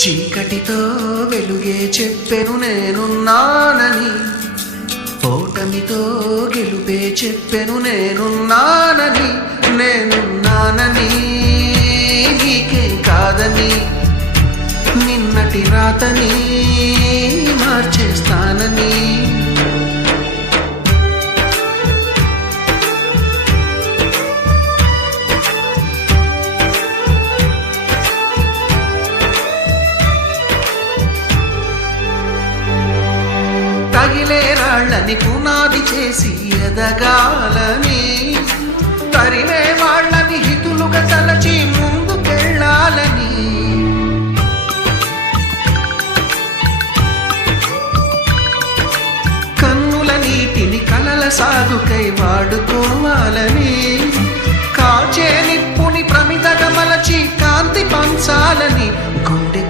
చీకటితో వెలుగే చెప్పెను నేనున్నానని, ఓటమితో గెలుపే చెప్పెను నేనున్నానని. నేనున్నానని నీకే కాదని, నిన్నటి రాతని మార్చేస్తానని. తగిలే రాళ్ళని పునాది చేసి ఎదగాలని, తరిమే వాళ్ళని హితులుగా తలచి ముందుకెళ్ళాలని. కన్నుల నీటిని కలల సాగుకై వాడుకోవాలని, కాచే నిప్పుని ప్రమిదగా మలచి కాంతి పంచాలని.